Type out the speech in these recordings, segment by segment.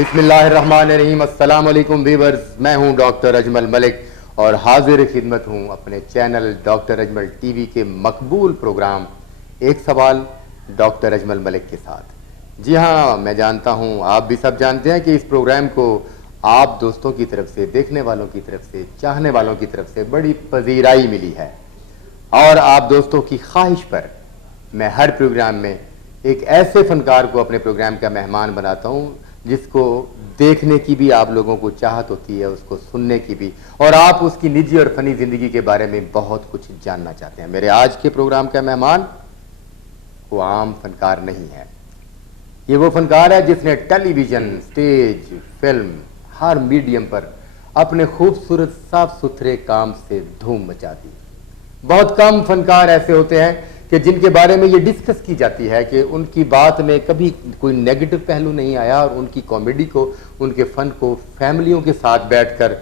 बिस्मिल्लाहिर्रहमानिर्रहीम। अस्सलाम वालेकुम व्यूअर्स, मैं हूं डॉक्टर अजमल मलिक और हाजिर खिदमत हूं अपने चैनल डॉक्टर अजमल टीवी के मकबूल प्रोग्राम एक सवाल डॉक्टर अजमल मलिक के साथ। जी हां, मैं जानता हूं, आप भी सब जानते हैं कि इस प्रोग्राम को आप दोस्तों की तरफ से, देखने वालों की तरफ से, चाहने वालों की तरफ से बड़ी पजीराई मिली है और आप दोस्तों की ख्वाहिश पर मैं हर प्रोग्राम में एक ऐसे फनकार को अपने प्रोग्राम का मेहमान बनाता हूं जिसको देखने की भी आप लोगों को चाहत होती है, उसको सुनने की भी, और आप उसकी निजी और फनी जिंदगी के बारे में बहुत कुछ जानना चाहते हैं। मेरे आज के प्रोग्राम का मेहमान वो आम फनकार नहीं है। ये वो फनकार है जिसने टेलीविजन, स्टेज, फिल्म, हर मीडियम पर अपने खूबसूरत साफ सुथरे काम से धूम मचा दी। बहुत कम फनकार ऐसे होते हैं कि जिनके बारे में ये डिस्कस की जाती है कि उनकी बात में कभी कोई नेगेटिव पहलू नहीं आया और उनकी कॉमेडी को, उनके फन को फैमिलियों के साथ बैठकर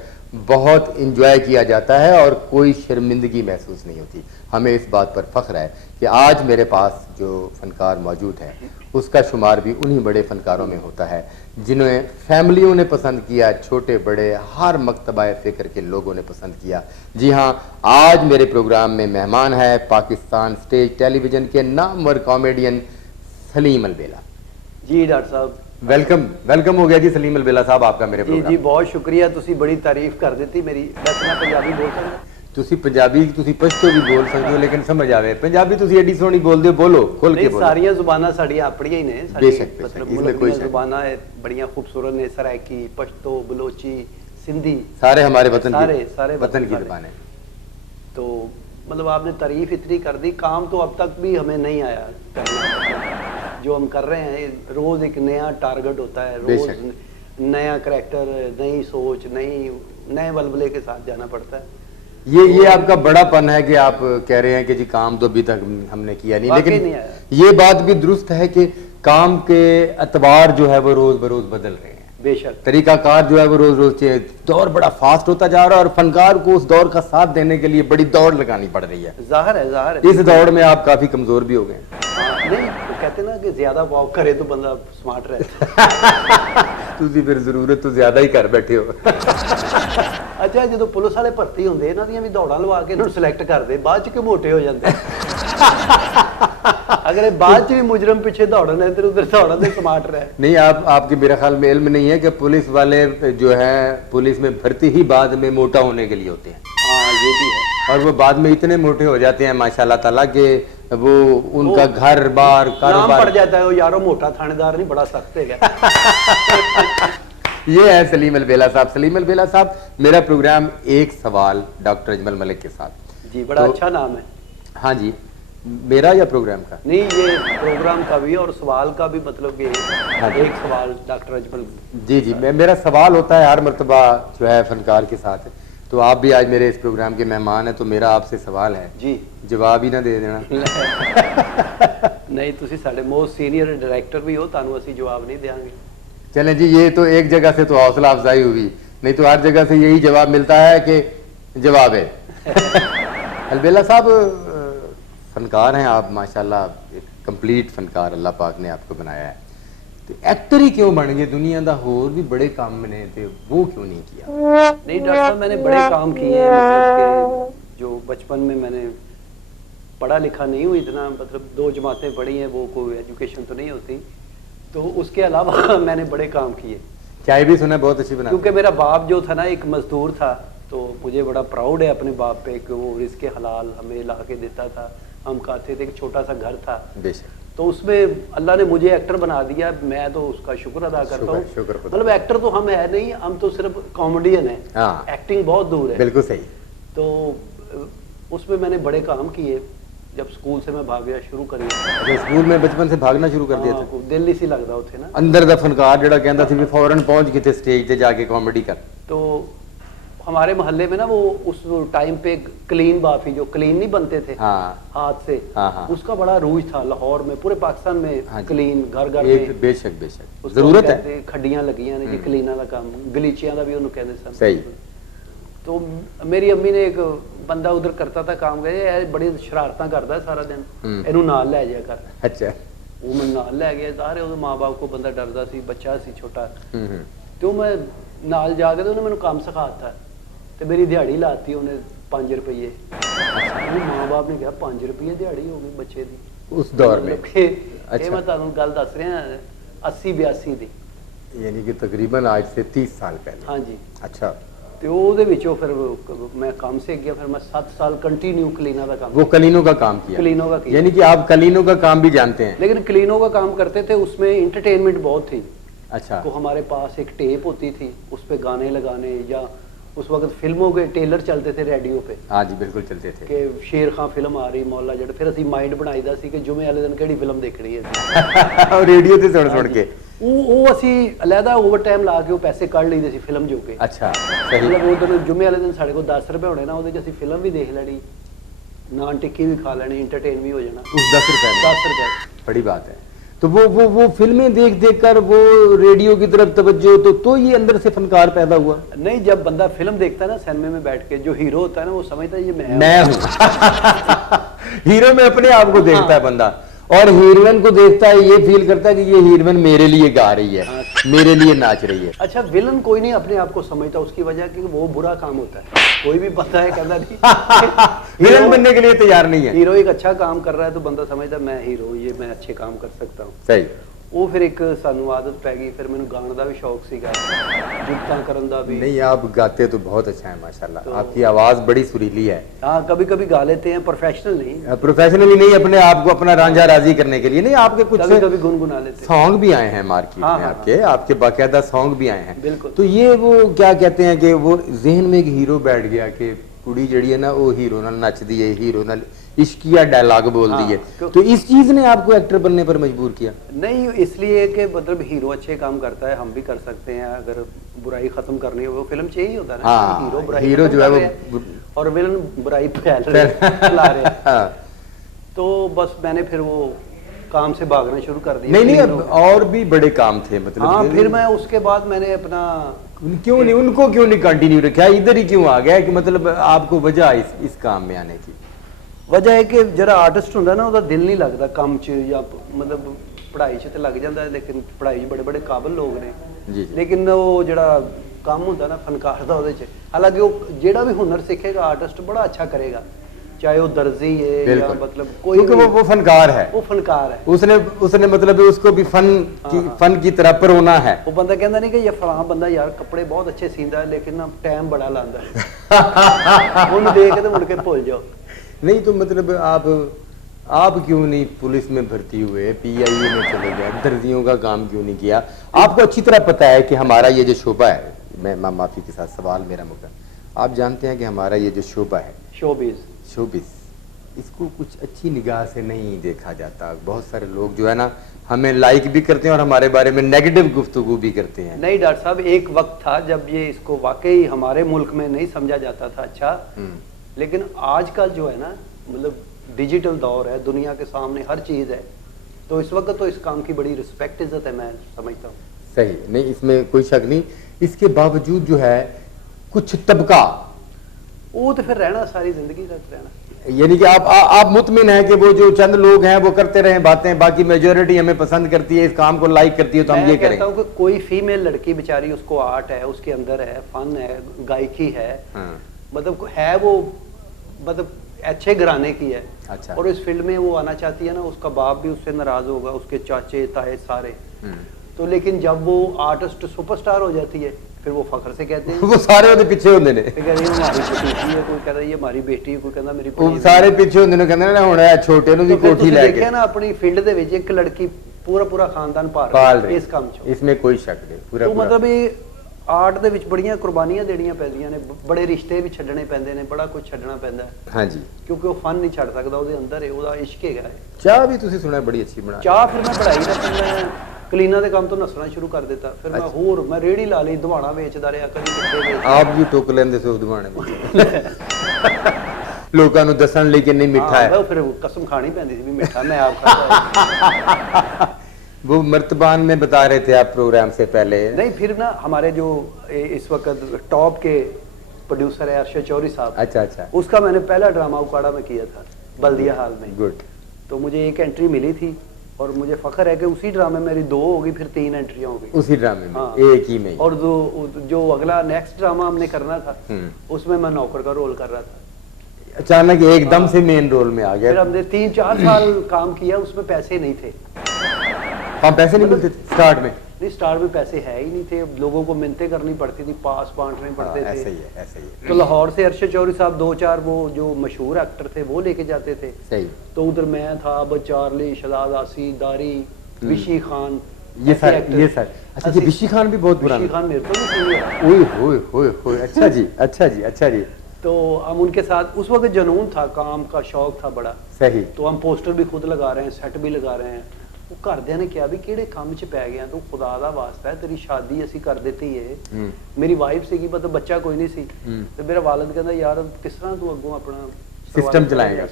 बहुत इंजॉय किया जाता है और कोई शर्मिंदगी महसूस नहीं होती। हमें इस बात पर फख्र है कि आज मेरे पास जो फनकार मौजूद है उसका शुमार भी उन्हीं बड़े फनकारों में होता है जिन्हें फैमिलियों ने पसंद किया, छोटे बड़े हर मकतबा फ़िक्र के लोगों ने पसंद किया। जी हाँ, आज मेरे प्रोग्राम में मेहमान है पाकिस्तान स्टेज टेलीविज़न के नामवर कॉमेडियन सलीम अलबेला। जी डॉक्टर साहब, वेलकम हो गया जी सलीम अलबेला साहब आपका मेरे प्रोग्राम। जी बहुत शुक्रिया, तुसी बड़ी तारीफ कर दी मेरी। बस मैं पंजाबी बोल सकता, ਤੁਸੀਂ ਪੰਜਾਬੀ, ਤੁਸੀਂ ਪਸ਼ਤੋ ਵੀ ਬੋਲ ਸਕਦੇ ਹੋ ਲੇਕਿਨ ਸਮਝ ਆਵੇ ਪੰਜਾਬੀ ਤੁਸੀਂ ਐਡੀ ਸੋਹਣੀ ਬੋਲਦੇ ਹੋ, ਬੋਲੋ ਖੁੱਲ ਕੇ ਬੋਲੋ। ਸਾਰੀਆਂ ਜ਼ੁਬਾਨਾਂ ਸਾਡੀਆਂ ਆਪਣੀਆਂ ਹੀ ਨੇ, बेशक, मतलब इसमें मुल्क कोई ਦੀਆਂ शक ਜ਼ੁਬਾਨਾਂ ਬੜੀਆਂ खूबसूरत ने, सराइकी, पश्तो, बलोची, सिंधी, सारे हमारे वतन सारे वतन की जुबान है। तो मतलब आपने तारीफ इतनी कर दी, काम तो अब तक भी हमें नहीं आया करना। जो हम कर रहे हैं रोज एक नया टारगेट होता है, रोज नया करैक्टर, नई सोच, नए बलबले के साथ जाना पड़ता है। ये आपका बड़ापन है कि आप कह रहे हैं कि जी काम तो अभी तक हमने किया नहीं, लेकिन नहीं ये बात भी दुरुस्त है कि काम के अतबार जो है वो रोज बरोज बदल रहे हैं। बेशक तरीकाकार जो है वो रोज रोज चेंज, दौर बड़ा फास्ट होता जा रहा है और फनकार को उस दौर का साथ देने के लिए बड़ी दौड़ लगानी पड़ रही है। जाहिर है इस दौड़ में आप काफी कमजोर भी हो गए। नहीं तो कहते ना कि ज्यादा वॉक करे तो बंदा स्मार्ट रहता। ਤੁਸੀਂ ਫਿਰ ਜ਼ਰੂਰਤ ਤੋਂ ਜ਼ਿਆਦਾ ਹੀ ਕਰ ਬੈਠੇ ਹੋ। ਅੱਛਾ, ਜਦੋਂ ਪੁਲਿਸ ਵਾਲੇ ਭਰਤੀ ਹੁੰਦੇ ਇਹਨਾਂ ਦੀਆਂ ਵੀ ਦੌੜਾਂ ਲਵਾ ਕੇ ਇਹਨਾਂ ਨੂੰ ਸਿਲੈਕਟ ਕਰਦੇ, ਬਾਅਦ ਚ ਕਿ ਮੋਟੇ ਹੋ ਜਾਂਦੇ। अगर बाद च भी मुजरम पीछे दौड़ना है, इधर उधर दौड़ना, स्मार्ट रहे। नहीं, आपके मेरा ख्याल में इल्म नहीं है कि पुलिस वाले जो है पुलिस में भर्ती ही बाद में मोटा होने के लिए होते हैं। हाँ, ये भी है। और वो बाद में इतने मोटे हो जाते हैं माशाल्लाह ताला के वो उनका घर बार कारोबार पड़ जाता है। वो यारो मोटा थानेदार नहीं, बड़ा सख्त है। ये है सलीम अलबेला साहब। सलीम अलबेला साहब, मेरा प्रोग्राम एक सवाल डॉक्टर अजमल मलिक के साथ। जी, बड़ा अच्छा नाम है। हाँ जी, मेरा या प्रोग्राम का? नहीं, ये प्रोग्राम का भी और सवाल का भी, मतलब ये हाँ, एक सवाल डॉक्टर अजमल। जी, मेरा सवाल होता है हर मर्तबा जो है फनकार के साथ। तो आप भी आज मेरे इस प्रोग्राम के मेहमान हैं, तो मेरा आपसे सवाल है जी, जवाब ही ना दे देना। नहीं, तुसी साडे मोस्ट सीनियर डायरेक्टर भी हो, तानू असी जवाब नहीं देंगे। चलें जी, ये तो एक जगह से तो हौसला अफजाई हुई, नहीं तो हर जगह से यही जवाब मिलता है कि जवाब है। अलबेला साहब, फनकार हैं आप माशाल्लाह, एक कंप्लीट फनकार अल्लाह पाक ने आपको बनाया है। तो एक्टर ही क्यों बन गए? दुनिया का होर भी बड़े काम बने थे, वो क्यों नहीं किया? नहीं डॉक्टर साहब, मैंने बड़े काम किए हैं, मतलब कि जो बचपन में मैंने पढ़ा लिखा नहीं हुई इतना, मतलब 2 जमातें पढ़ी हैं, वो कोई एजुकेशन तो नहीं होती, तो उसके अलावा मैंने बड़े काम किए। चाय भी सुना बहुत अच्छी बना, क्योंकि मेरा बाप जो था ना एक मजदूर था, तो मुझे बड़ा प्राउड है अपने बाप पे कि वो रिज़्क़ हलाल हमें ला के देता था, हम खाते थे। एक छोटा सा घर था, तो उसमें अल्लाह ने मुझे एक्टर बना दिया, मैं तो उसका शुक्र अदा करता हूँ। मतलब एक्टर तो हम है नहीं, हम तो सिर्फ कॉमेडियन है। हाँ, एक्टिंग बहुत दूर है। बिल्कुल सही। तो उसमें मैंने बड़े काम किए। जब स्कूल से मैं भागना शुरू करी, स्कूल में बचपन से भागना शुरू कर दिया था? दिल ही सी लगता उथे ना, अंदर दा फनकार जेड़ा कहंदा सी भी फौरन पहुंच गए थे स्टेज पे जाके कॉमेडी कर। तो हमारे मोहल्ले में ना वो उस टाइम पे क्लीन बाफी, जो क्लीन नहीं बनते थे हाथ से, उसका बड़ा रूज था लाहौर में, पूरे पाकिस्तान में क्लीन घर घर में। बेशक जरूरत है, खड्डियां लगियां ने जी, क्लीना का काम, गलीचियां का भी उन्होंने कहते सन। सही। तो मेरी अम्मी ने, एक बंदा उधर करता था काम, कहे बड़ी शरारतां करता है सारा दिन, इनू नाल ले जाया कर। अच्छा। ਉਹ ਮੈਨੂੰ ਨਾਲ ਲੈ ਗਿਆ ਸਾਰੇ ਉਹਦੇ ਮਾਂ-ਬਾਪ ਕੋ ਬੰਦਾ ਡਰਦਾ ਸੀ ਬੱਚਾ ਸੀ ਛੋਟਾ ਤੇ ਉਹ ਮੈਂ ਨਾਲ ਜਾ ਕੇ ਤੇ ਉਹਨੇ ਮੈਨੂੰ ਕੰਮ ਸਿਖਾਤਾ ਤੇ ਮੇਰੀ ਦਿਹਾੜੀ ਲਾਤੀ ਉਹਨੇ 5 ਰੁਪਏ ਉਹ ਮਾਂ-ਬਾਪ ਨੇ ਕਿਹਾ 5 ਰੁਪਏ ਦਿਹਾੜੀ ਹੋ ਗਈ ਬੱਚੇ ਦੀ उस दौर में ਇਹ ਮੈਂ ਤੁਹਾਨੂੰ ਗੱਲ ਦੱਸ ਰਿਹਾ 80-82 ਦੀ यानी कि तकरीबन आज से 30 साल पहले। हाँ जी। अच्छा। ਤੇ ਉਹਦੇ ਵਿੱਚੋਂ ਫਿਰ मैं काम से गया फिर मैं 7 साल कंटिन्यू क्लीनर का काम वो कलीनों का काम किया। क्लीनों का किया यानी कि आप कलीनों का काम भी जानते हैं। लेकिन क्लीनों का काम करते थे उसमें इंटरटेनमेंट बहुत थी। अच्छा। तो हमारे पास एक टेप होती थी उस पे गाने लगाने या उस वक्त फिल्मों के टेलर चलते थे रेडियो पे। हाँ जी बिल्कुल चलते थे कि शेर खां फिल्म आ रही मौला जट फिर ਅਸੀਂ ਮਾਈਂਡ ਬਣਾਈਦਾ ਸੀ ਕਿ ਜੁਮੇ ਵਾਲੇ ਦਿਨ ਕਿਹੜੀ ਫਿਲਮ ਦੇਖਣੀ ਹੈ और रेडियो से सुन के ਉਹ ਅਸੀਂ ਅਲੱਗਾ ਓਵਰ ਟਾਈਮ ਲਾ ਕੇ ਉਹ ਪੈਸੇ ਕੱਢ ਲਈਦੇ ਸੀ ਫਿਲਮ ਜੋ ਕੇ। अच्छा सही। मतलब ਉਹ ਦਿਨ ਜੁਮੇ ਵਾਲੇ ਦਿਨ ਸਾਡੇ ਕੋਲ 10 ਰੁਪਏ ਹੋਣੇ ਨਾ ਉਹਦੇ ਚ ਅਸੀਂ ਫਿਲਮ ਵੀ ਦੇਖ ਲੈਣੀ ਨਾਨ ਟਿੱਕੀ ਵੀ ਖਾ ਲੈਣੀ ਇੰਟरटेन भी हो जाना उस 10 रुपए में। 10 रुपए बड़ी बात है। तो वो फिल्में देख देख कर वो रेडियो की तरफ तवज्जो तो ये अंदर से फनकार पैदा हुआ। नहीं जब बंदा फिल्म देखता है ना सिनेमा में बैठ के जो हीरो होता है ना वो समझता है ये मैं हूँ हीरो में अपने आप को देखता है बंदा और हीरोइन को देखता है ये फील करता है कि ये हीरोइन मेरे लिए गा रही है मेरे लिए नाच रही है। अच्छा विलन कोई नहीं अपने आप को समझता उसकी वजह कि वो बुरा काम होता है कोई भी पता है कहता नहीं विलन बनने के लिए तैयार नहीं है। हीरो एक अच्छा काम कर रहा है तो बंदा समझता मैं हीरो ये मैं अच्छे काम कर सकता हूँ। सही। वो फिर एक सानू आदत पै गई फिर मैंने गाने का भी शौक सीगा जुगता करन दा भी। नहीं आप गाते तो बहुत अच्छा है माशाल्लाह तो आपकी आवाज बड़ी सुरीली है। हाँ कभी कभी गा लेते हैं प्रोफेशनल नहीं प्रोफेशनली नहीं अपने आप को अपना रांझा राजी करने के लिए नहीं आपके कुछ कभी कभी गुनगुना लेते हैं। सॉन्ग भी आए हैं मार्केट हाँ, में हाँ, आपके बाकायदा सॉन्ग भी आए हैं। बिल्कुल। तो ये वो क्या कहते हैं कि वो जहन में एक हीरो बैठ गया कि कुड़ी जड़ी है ना वो हीरो नाल नचदी है हीरो नाल इश्किया डायलॉग बोल दी है तो इस चीज ने आपको एक्टर बनने पर मजबूर किया। नहीं इसलिए कि मतलब हीरो अच्छे काम करता है हम भी कर सकते हैं अगर बुराई खत्म करनी हो वो फिल्म चाहिए होता है ना। हाँ, हीरो बुराई हीरो जो है वो और विलन बुराई फैला रहे हैं। तो बस मैंने फिर वो काम से भागना शुरू कर दिया। नहीं अब और भी बड़े काम थे मतलब। हाँ फिर मैं उसके बाद मैंने अपना क्यों नहीं उनको क्यों नहीं कंटिन्यू रखा इधर ही क्यों आ गया कि मतलब आपको वजह इस काम में आने की वजह है कि जरा आर्टिस्ट होंदा ना ਉਹਦਾ दिल नहीं लगता काम च या मतलब पढ़ाई च ते लग जाता है लेकिन पढ़ाई बड़े बड़े काबिल लोग ने लेकिन वो जड़ा काम होंदा ना फनकार दा ਉਹਦੇ ਚ हालांकि वो जेड़ा भी हुनर सीखेगा आर्टिस्ट बड़ा अच्छा करेगा चाहे वो दर्जी है या मतलब कोई क्योंकि वो फनकार है वो फनकार है उसने मतलब उसको भी फन की तरह पर होना है। वो बंदा कहता नहीं कि ये फलां बंदा यार कपड़े बहुत अच्छे सींदा है लेकिन ना टाइम बड़ा लांदा है उन्हें देख के तो मुड़ के भूल जाओ। नहीं तो मतलब आप क्यों नहीं पुलिस में भर्ती हुए PIA में चले गए दर्जियों का काम क्यों नहीं किया। आपको अच्छी तरह पता है कि हमारा ये जो शोबा है मैं माफी के साथ सवाल मेरा मुद्दा आप जानते हैं कि हमारा ये जो शोबा है शोबिस इसको कुछ अच्छी निगाह से नहीं देखा जाता। बहुत सारे लोग जो है ना हमें लाइक भी करते हैं और हमारे बारे में नेगेटिव गुफ्तगू भी करते हैं। नहीं डॉक्टर साहब एक वक्त था जब ये इसको वाकई हमारे मुल्क में नहीं समझा जाता था अच्छा लेकिन आजकल जो है ना मतलब डिजिटल दौर है दुनिया के सामने हर चीज़ है तो इस वक्त तो इस काम की बड़ी रिस्पेक्ट इज्जत है मैं समझता हूँ। सही नहीं इसमें कोई शक नहीं इसके बावजूद जो है कुछ तबका वो तो फिर रहना सारी जिंदगी रहना यानी कि आप मुतमिन हैं कि वो जो चंद लोग हैं वो करते रहे बातें बाकी मेजोरिटी हमें पसंद करती है इस काम को लाइक करती है तो हम ये करेंगे। मैं कहता हूँ कि कोई फीमेल लड़की बेचारी उसको आर्ट है उसके अंदर है फन है गायकी है मतलब है वो मतलब अच्छे घराने की है अच्छा। और इस फील्ड में वो आना चाहती है ना उसका बाप भी उससे नाराज होगा उसके चाचे ताए सारे तो लेकिन जब वो आर्टिस्ट सुपरस्टार हो जाती है फिर वो फखर से कहते हैं वो सारे ਉਹਦੇ ਪਿੱਛੇ ਹੁੰਦੇ ਨੇ ਤੇ ਕਹਿੰਦੇ ਹਮਾਰੀ ਬੇਟੀ ਹੈ ਕੋਈ ਕਹਿੰਦਾ ਇਹ ਹਮਾਰੀ ਬੇਟੀ ਹੈ ਕੋਈ ਕਹਿੰਦਾ ਮੇਰੀ ਉਹ ਸਾਰੇ ਪਿੱਛੇ ਹੁੰਦੇ ਨੇ ਕਹਿੰਦੇ ਨੇ ਹੁਣ ਇਹ ਛੋਟੇ ਨੂੰ ਵੀ ਕੋਠੀ ਲੈ ਕੇ ਦੇਖਿਆ ਨਾ ਆਪਣੀ ਫੀਲਡ ਦੇ ਵਿੱਚ ਇੱਕ ਲੜਕੀ ਪੂਰਾ ਖਾਨਦਾਨ ਪਾਲ ਰਹੀ ਇਸ ਕੰਮ 'ਚ इसमें कोई शक नहीं पूरा मतलब ਇਹ ਆਰਟ ਦੇ ਵਿੱਚ ਬੜੀਆਂ ਕੁਰਬਾਨੀਆਂ ਦੇਣੀਆਂ ਪੈਂਦੀਆਂ ਨੇ ਬੜੇ ਰਿਸ਼ਤੇ ਵੀ ਛੱਡਣੇ ਪੈਂਦੇ ਨੇ ਬੜਾ ਕੁਝ ਛੱਡਣਾ ਪੈਂਦਾ ਹੈ ਹਾਂਜੀ ਕਿਉਂਕਿ ਉਹ ਫਨ ਨਹੀਂ ਛੱਡ ਸਕਦਾ ਉਹਦੇ ਅੰਦਰ ਹੈ ਉਹਦਾ ਇਸ਼ਕ ਹੈਗਾ ਚਾਹ ਵੀ ਤੁਸੀਂ ਸੁਣਿਆ ਬੜੀ ਅੱਛੀ ਬਣਾ ਚਾਹ ਫਿਰ ਮੈਂ ਪੜਾਈ ਦਾ ਕਲੀਨਾ ਦੇ ਕੰਮ ਤੋਂ ਨਸਣਾ ਸ਼ੁਰੂ ਕਰ ਦਿੱਤਾ ਫਿਰ ਮੈਂ ਹੋਰ ਮੈਂ ਰੇੜੀ ਲਾ ਲਈ ਦਵਾਣਾ ਵੇਚਦਾ ਰਿਹਾ ਕਦੀ ਕਿੱਥੇ ਆਪ ਵੀ ਟੁੱਕ ਲੈਂਦੇ ਸੀ ਦਵਾਣੇ ਲੋਕਾਂ ਨੂੰ ਦੱਸਣ ਲਈ ਕਿ ਨਹੀਂ ਮਿੱਠਾ ਹੈ ਫਿਰ ਕਸਮ ਖਾਣੀ ਪੈਂਦੀ ਸੀ ਵੀ ਮਿੱਠਾ ਮੈਂ ਆਪ खाता वो मर्तबान में बता रहे थे आप प्रोग्राम से पहले नहीं फिर ना हमारे जो इस वक्त टॉप के प्रोड्यूसर है अरशद चौधरी साहब अच्छा उसका मैंने पहला ड्रामा उकाड़ा में किया था बल्दिया हाल में गुड तो मुझे एक एंट्री मिली थी और मुझे फख्र है कि उसी ड्रामे में मेरी 2 हो गई, फिर 3 एंट्रियां हो गई उसी ड्रामे में। हाँ। एक ही में। और जो अगला नेक्स्ट ड्रामा हमने करना था उसमें मैं नौकर का रोल कर रहा था। अचानक एकदम से मेन रोल में आ गया। फिर हमने 3-4 साल काम किया, उसमें पैसे नहीं थे। हम पैसे नहीं मिलते थे स्टार्ट में? नहीं, स्टार्ट में पैसे है ही नहीं थे, लोगों को मिन्नतें करनी पड़ती थी, पास बांटने पड़ते थे। ऐसे ही है, ऐसे ही है। तो लाहौर से अरशद चौधरी साहब 2-4 वो जो मशहूर एक्टर थे वो लेके जाते थे। सही। तो उधर मैं था, चार्ली, शहजाद आसी, दारी, विशी खान, ये सर अच्छा जी, विशी खान भी बहुत पुराना। विशी खान मेरे को भी सही है। ओए होए होए होए, अच्छा जी, अच्छा जी, अच्छा जी। तो हम उनके साथ उस वक्त जनून था, काम का शौक था बड़ा। सही। तो हम पोस्टर भी खुद लगा रहे हैं, सेट भी लगा रहे हैं। वो घरदिਆਂ ने किहा भी ਕਿਹੜੇ ਕੰਮ 'ਚ ਪੈ ਗਿਆ ਤੂੰ, ਖੁਦਾ ਦਾ ਵਾਸਤਾ ਹੈ ਤੇਰੀ ਸ਼ਾਦੀ ਅਸੀਂ ਕਰ ਦਿੱਤੀ ਹੈ। ਮੇਰੀ ਵਾਈਫ ਸੀਗੀ, ਮਤਲਬ ਬੱਚਾ ਕੋਈ ਨਹੀਂ ਸੀ ਤੇ ਮੇਰਾ ਵਾਲਿਦ ਕਹਿੰਦਾ ਯਾਰ ਕਿਸ ਤਰ੍ਹਾਂ ਤੂੰ ਅੱਗੋਂ ਆਪਣਾ ਸਿਸਟਮ ਚਲਾਏਗਾ,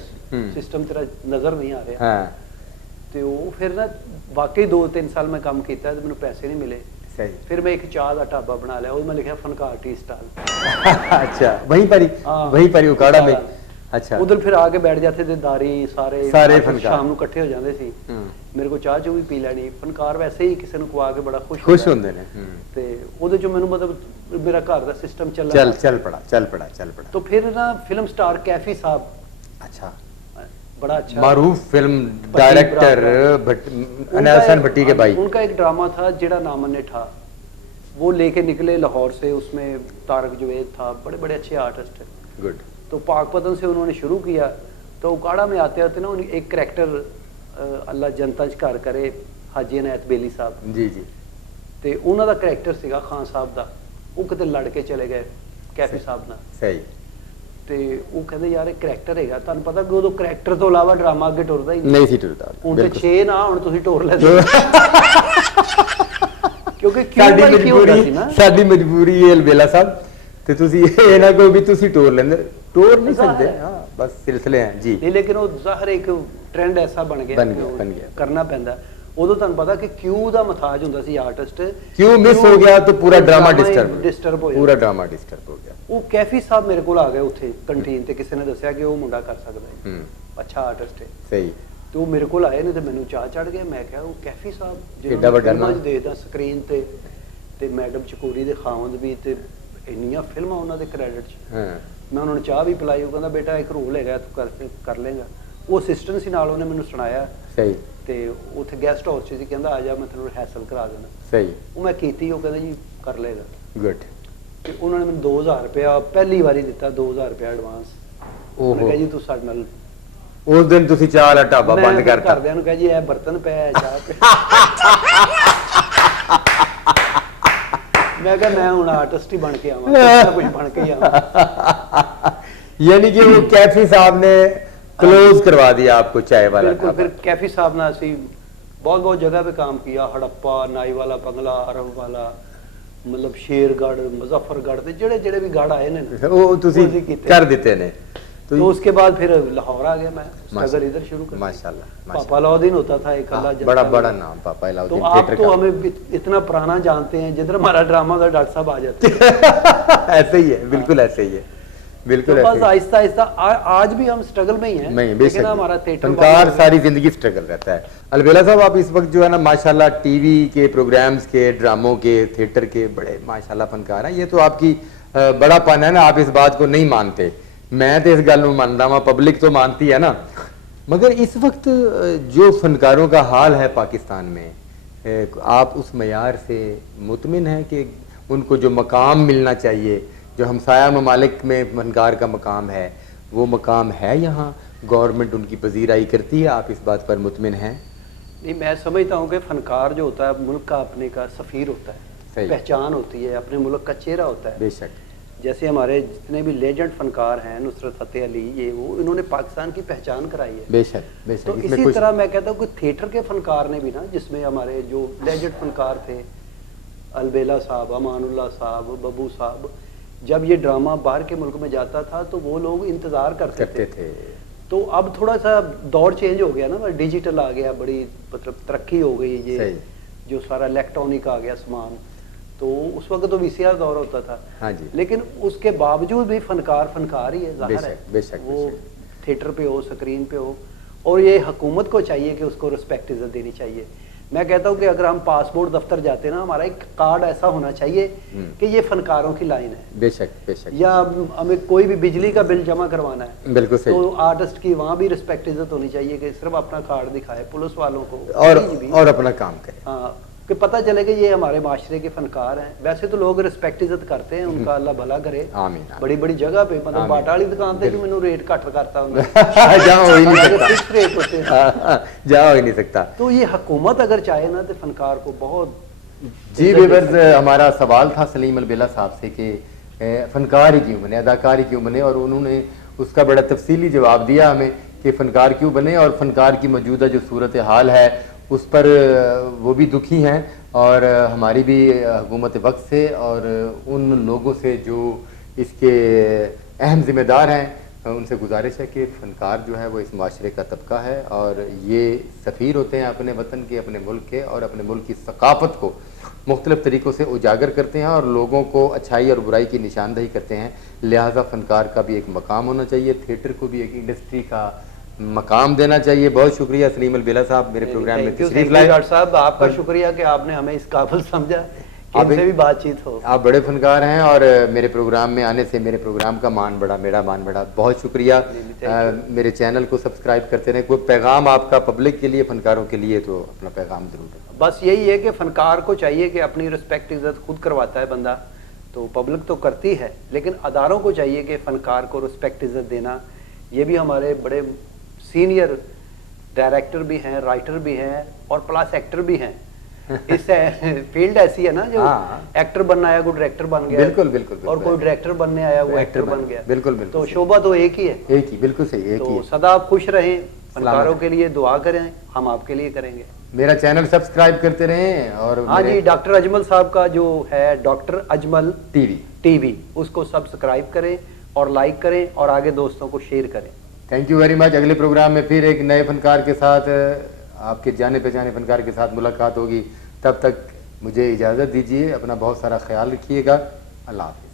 ਸਿਸਟਮ ਤੇਰਾ ਨਜ਼ਰ ਨਹੀਂ ਆ ਰਿਹਾ। ਹਾਂ। ਤੇ ਉਹ ਫਿਰ ਨਾ ਵਾਕਈ 2-3 ਸਾਲ ਮੈਂ ਕੰਮ ਕੀਤਾ ਤੇ ਮੈਨੂੰ ਪੈਸੇ ਨਹੀਂ ਮਿਲੇ। सही। फिर मैं एक चाह का ढाबा बना लिया, उसमें लिखा फनकार टी स्टाल। अच्छा, वहीं पर ही उकाड़ा में। अच्छा। उधर फिर आके बैठ जाते थे दारी सारे फनकार शाम ਨੂੰ ਇਕੱਠੇ ਹੋ ਜਾਂਦੇ ਸੀ। ਮੇਰੇ ਕੋਲ ਚਾਹ ਚੋ ਵੀ ਪੀ ਲੈਣੀ। ਫਨਕਾਰ ਵੈਸੇ ਹੀ ਕਿਸੇ ਨੂੰ ਖਵਾ ਕੇ ਬੜਾ ਖੁਸ਼ ਹੁੰਦੇ ਨੇ। ਤੇ ਉਹਦੇ ਚੋਂ ਮੈਨੂੰ ਮਤਲਬ ਮੇਰਾ ਘਰ ਦਾ ਸਿਸਟਮ ਚੱਲਣਾ ਚੱਲ ਪੜਾ। तो फिर ना फिल्म स्टार कैफी साहब, अच्छा, बड़ा अच्छा मारूफ फिल्म डायरेक्टर नेल्सन भट्टी के भाई, उनका एक ड्रामा था जेड़ा नामने था, वो लेके निकले लाहौर से। उसमें तारक जुवेद था, बड़े बड़े अच्छे आर्टिस्ट है। गुड। तो पाकपतन से उन्होंने शुरू किया। तो उकाड़ा में आते आते ना एक करैक्टर अल्लाह जनता च घर करे, हाजी अनायत बेली साहब जी जी, ਤੇ ਉਹਨਾਂ ਦਾ ਕਰੈਕਟਰ ਸੀਗਾ ਖਾਨ ਸਾਹਿਬ ਦਾ। ਉਹ ਕਿਤੇ ਲੜ ਕੇ ਚਲੇ ਗਏ ਕੈਫੀ ਸਾਹਿਬ ਨਾਲ। ਸਹੀ। ਤੇ ਉਹ ਕਹਿੰਦੇ ਯਾਰ ਇਹ ਕਰੈਕਟਰ ਹੈਗਾ, ਤੁਹਾਨੂੰ ਪਤਾ ਕਿ ਉਦੋਂ ਕਰੈਕਟਰ ਤੋਂ ਇਲਾਵਾ ਡਰਾਮਾ ਅੱਗੇ ਟੁਰਦਾ ਹੀ ਨਹੀਂ ਸੀ ਟੁਰਦਾ। ਹੁਣ ਤੇ 6 ਨਾ ਹੁਣ ਤੁਸੀਂ ਟੋਰ ਲੈਂਦੇ ਕਿਉਂਕਿ ਸਾਡੀ ਮਜਬੂਰੀ ਹੈ ਅਲਬੇਲਾ ਸਾਹਿਬ, ਤੇ ਤੁਸੀਂ ਇਹ ਨਾ ਕਹੋ ਵੀ ਤੁਸੀਂ ਟੋਰ ਲੈਂਦੇ, ਟੋਰ ਨਹੀਂ ਸਕਦੇ। ਹਾਂ ਬਸ ਸਿਲਸਿਲੇ ਹੈ ਜੀ। ਨਹੀਂ ਲੇਕਿਨ ਉਹ ਜ਼ਾਹਰ ਇੱਕ ਟ੍ਰੈਂਡ ਐਸਾ ਬਣ ਗਿਆ ਕਰਨਾ ਪੈਂਦਾ। ਉਦੋਂ ਤੁਹਾਨੂੰ ਪਤਾ ਕਿ ਕਿਊ ਦਾ ਮਥਾਜ ਹੁੰਦਾ ਸੀ ਆਰਟਿਸਟ, ਕਿਊ ਮਿਸ ਹੋ ਗਿਆ ਤਾਂ ਪੂਰਾ ਡਰਾਮਾ ਡਿਸਟਰਬ ਹੋ ਗਿਆ, ਪੂਰਾ ਡਰਾਮਾ ਡਿਸਟਰਬ ਹੋ ਗਿਆ। ਉਹ ਕੈਫੀ ਸਾਹਿਬ ਮੇਰੇ ਕੋਲ ਆ ਗਏ ਉੱਥੇ ਕੰਟੀਨ ਤੇ, ਕਿਸੇ ਨੇ ਦੱਸਿਆ ਕਿ ਉਹ ਮੁੰਡਾ ਕਰ ਸਕਦਾ ਹੈ, ਅੱਛਾ ਆਰਟਿਸਟ ਹੈ। ਸਹੀ। ਤੇ ਉਹ ਮੇਰੇ ਕੋਲ ਆਏ ਨੇ ਤੇ ਮੈਨੂੰ ਚਾਹ ਚੜ ਗਿਆ। ਮੈਂ ਕਿਹਾ ਉਹ ਕੈਫੀ ਸਾਹਿਬ ਜਿਹੜਾ ਵੱਡਾ ਨਾਮ ਦੇਖਦਾ ਸਕਰੀਨ ਤੇ ਮੈਡਮ ਚਕੋਰੀ ਦੇ ਖਾਵੰਦ ਵੀ, ਤੇ ਇੰਨੀਆਂ ਫਿਲਮਾਂ ਉਹਨਾਂ ਦੇ ਕ੍ਰੈਡਿਟ 'ਚ। ਮੈਂ ਉਹਨਾਂ ਨੂੰ ਚਾਹ ਵੀ ਪਿਲਾਈ। ਉਹ ਕਹਿੰਦਾ ਬੇਟਾ ਇੱਕ ਰੋਲ ਹੈਗਾ, ਤੂੰ ਕਰ ਲੇਗਾ। ਉਹ ਅਸਿਸਟੈਂਟ ਸੀ ਨਾਲ, ਉਹਨੇ ਮੈਨੂੰ ਸੁਣਾਇਆ। ਸਹੀ। ਤੇ ਉੱਥੇ ਗੈਸਟ ਹਾਊਸ 'ਚ ਸੀ, ਕਹਿੰਦਾ ਆ ਜਾ ਮੈਂ ਤੈਨੂੰ ਰਿਹਰਸਲ ਕਰਾ ਦੇਣਾ। ਸਹੀ। ਉਹ ਮੈਂ ਕੀਤੀ, ਉਹ ਕਹਿੰਦਾ ਜੀ ਕਰ ਲੇਗਾ। ਗੁੱਡ। ਤੇ ਉਹਨਾਂ ਨੇ ਮੈਨੂੰ 2000 ਰੁਪਇਆ ਪਹਿਲੀ ਵਾਰੀ ਦਿੱਤਾ, 2000 ਰੁਪਇਆ ਐਡਵਾਂਸ। ਉਹਨੇ ਕਿਹਾ ਜੀ ਤੂੰ ਸਾਡੇ ਨਾਲ। ਉਸ ਦਿਨ ਤੁਸੀਂ ਚਾਹ ਵਾਲਾ ਢਾਬਾ ਬੰਦ ਕਰਤਾ। ਘਰਦਿਆਂ ਨੂੰ ਕਿਹਾ ਜੀ ਇਹ ਬਰਤਨ ਪਿਆ ਹੈ ਚਾਹ ਤੇ। मैं क्या मैं हूं आर्टिस्ट ही बन के आवा, कुछ बन के ही आवा। यानी कि वो कैफी साहब ने क्लोज करवा दिया आपको चाय वाला। बिल्कुल। फिर कैफी साहब ने असी बहुत बहुत जगह पे काम किया, हड़प्पा, नाई वाला बंगला, अरब वाला, मतलब शेरगढ़, मुजफ्फरगढ़ ते जेड़े जेड़े भी गढ़ आए ने वो तुसी कर दिते ने। तो उसके बाद फिर लाहौर आ गया मैं, स्ट्रगल इधर शुरू कर। माशाल्लाह। पापा अलाउद्दीन होता था एक, बड़ा बड़ा नाम पापा अलाउद्दीन। तो आप तो हमें इतना पुराना जानते हैं, जिधर हमारा ड्रामा का डॉक्टर साहब आ जाते हैं। ऐसे ही है, बिल्कुल ऐसे ही है, बिल्कुल। तो बस आहिस्ता आहिस्ता आज भी हम स्ट्रगल में ही हैं, लेकिन हमारा थिएटर फनकार सारी जिंदगी स्ट्रगल रहता है। अलबेला साहब आप इस वक्त जो है ना माशाल्लाह टीवी के प्रोग्राम्स के, ड्रामों के, थिएटर के बड़े माशाल्लाह फनकार हैं। ये तो आपकी बड़ा पन है ना, आप इस बात को नहीं मानते। मैं तो इस गल में मानता हूँ, पब्लिक तो मानती है ना। मगर इस वक्त जो फनकारों का हाल है पाकिस्तान में, आप उस मयार से मुतमिन हैं कि उनको जो मकाम मिलना चाहिए, जो हमसाया ममालिक में फनकार का मकाम है, वो मकाम है यहाँ? गवर्नमेंट उनकी पजीराई करती है? आप इस बात पर मुतमिन हैं? नहीं, मैं समझता हूँ कि फनकार जो होता है मुल्क का अपने का सफ़ीर होता है, पहचान होती है, अपने मुल्क का चेहरा होता है। बेशक। जैसे हमारे जितने भी लेजेंड फनकार हैं, नुसरत फतेह अली, ये वो, इन्होंने पाकिस्तान की पहचान कराई है। बेशक बेशक। तो इसी तरह मैं कहता हूँ कि थिएटर के फनकार ने भी ना, जिसमें हमारे जो लेजेंड फनकार थे, अलबेला साहब, अमानुल्लाह साहब, बब्बू साहब, जब ये ड्रामा बाहर के मुल्क में जाता था तो वो लोग इंतज़ार करते थे। तो अब थोड़ा सा दौर चेंज हो गया ना, डिजिटल आ गया, बड़ी मतलब तरक्की हो गई, ये जो सारा इलेक्ट्रॉनिक आ गया सामान। तो उस वक्त तो वीसीआर दौर होता था। हाँ जी। लेकिन उसके बावजूद भी फनकार फनकार ही है, जाहिर है। बेशक, वो थिएटर पे हो, स्क्रीन पे हो, और ये हुकूमत को चाहिए कि उसको रिस्पेक्ट इज्जत देनी चाहिए। मैं कहता हूँ कि अगर हम पासपोर्ट दफ्तर जाते हैं ना, हमारा एक कार्ड ऐसा होना चाहिए कि ये फनकारों की लाइन है। बेशक बेशक। या हमें कोई भी बिजली का बिल जमा करवाना है, बिल्कुल सही। तो आर्टिस्ट की वहाँ भी रिस्पेक्ट इज्जत होनी चाहिए कि सिर्फ अपना कार्ड दिखाए पुलिस वालों को और अपना काम करे। हाँ, कि पता चले कि ये हमारे माशरे के फनकार हैं। वैसे तो लोग रिस्पेक्ट इज्जत करते हैं, उनका अल्लाह भला करे। आमीन। बड़ी बड़ी जगह पे मतलब बाटा वाली दुकान पे भी मैंने रेट घट करता हूँ जा हो ही नहीं सकता, फिक्स रेट होते हैं। जा हो ही नहीं सकता। तो ये हुकूमत अगर चाहे ना तो फनकार को बहुत। जी व्यूअर्स, हमारा सवाल था सलीम अलबेला साहब से कि फनकार ही क्यों बने, अदाकार ही क्यों बने, और उन्होंने उसका बड़ा तफसीली जवाब दिया हमें कि फनकार क्यों बने और फनकार की मौजूदा जो सूरत हाल है उस पर वो भी दुखी हैं, और हमारी भी हुकूमत वक्त से और उन लोगों से जो इसके अहम जिम्मेदार हैं उनसे गुजारिश है कि फ़नकार जो है वो इस माशरे का तबका है, और ये सफ़ीर होते हैं अपने वतन के, अपने मुल्क के, और अपने मुल्क की सकाफ़त को मुख्तलिफ़ तरीक़ों से उजागर करते हैं और लोगों को अच्छाई और बुराई की निशानदही करते हैं। लिहाजा फ़नकार का भी एक मकाम होना चाहिए, थिएटर को भी एक इंडस्ट्री का मकाम देना चाहिए। बहुत शुक्रिया सलीम अलबेला साहब मेरे प्रोग्राम में तशरीफ लाए। डॉक्टर साहब आपका शुक्रिया कि आपने हमें इस काबिल समझा कि इनसे भी बातचीत हो। आप बड़े फनकार हैं और मेरे प्रोग्राम में आने से मेरे प्रोग्राम का मान बढ़ा, मेरा मान बढ़ा। बहुत शुक्रिया। मेरे चैनल को सब्सक्राइब करते रहें। कोई पैगाम आपका पब्लिक के लिए, फनकारों के लिए, तो अपना पैगाम जरूर दें। बस यही है कि फनकार को चाहिए कि अपनी रिस्पेक्ट इज्जत खुद करवाता है बंदा, तो पब्लिक तो करती है, लेकिन अदारों को चाहिए कि फनकार को रिस्पेक्ट इज्जत देना। ये भी हमारे बड़े सीनियर डायरेक्टर भी हैं, राइटर भी हैं और प्लस एक्टर भी हैं। इस फील्ड ऐसी है ना, जो एक्टर बनना आया वो डायरेक्टर बन गया। बिल्कुल बिल्कुल। और कोई डायरेक्टर बनने आया वो एक्टर बन गया। बिल्कुल बिल्कुल। तो शोभा तो एक ही है। एक ही, बिल्कुल सही, एक ही। तो सदा आप खुश रहें, फनकारों के लिए दुआ करें, हम आपके लिए करेंगे। मेरा चैनल सब्सक्राइब करते रहें। और हाँ जी, डॉक्टर अजमल साहब का जो है डॉक्टर अजमल टीवी उसको सब्सक्राइब करें और लाइक करें और आगे दोस्तों को शेयर करें। Thank you very much. अगले प्रोग्राम में फिर एक नए फनकार के साथ, आपके जाने पहचाने फनकार के साथ मुलाकात होगी। तब तक मुझे इजाज़त दीजिए, अपना बहुत सारा ख्याल रखिएगा। अल्लाह हाफ़िज़।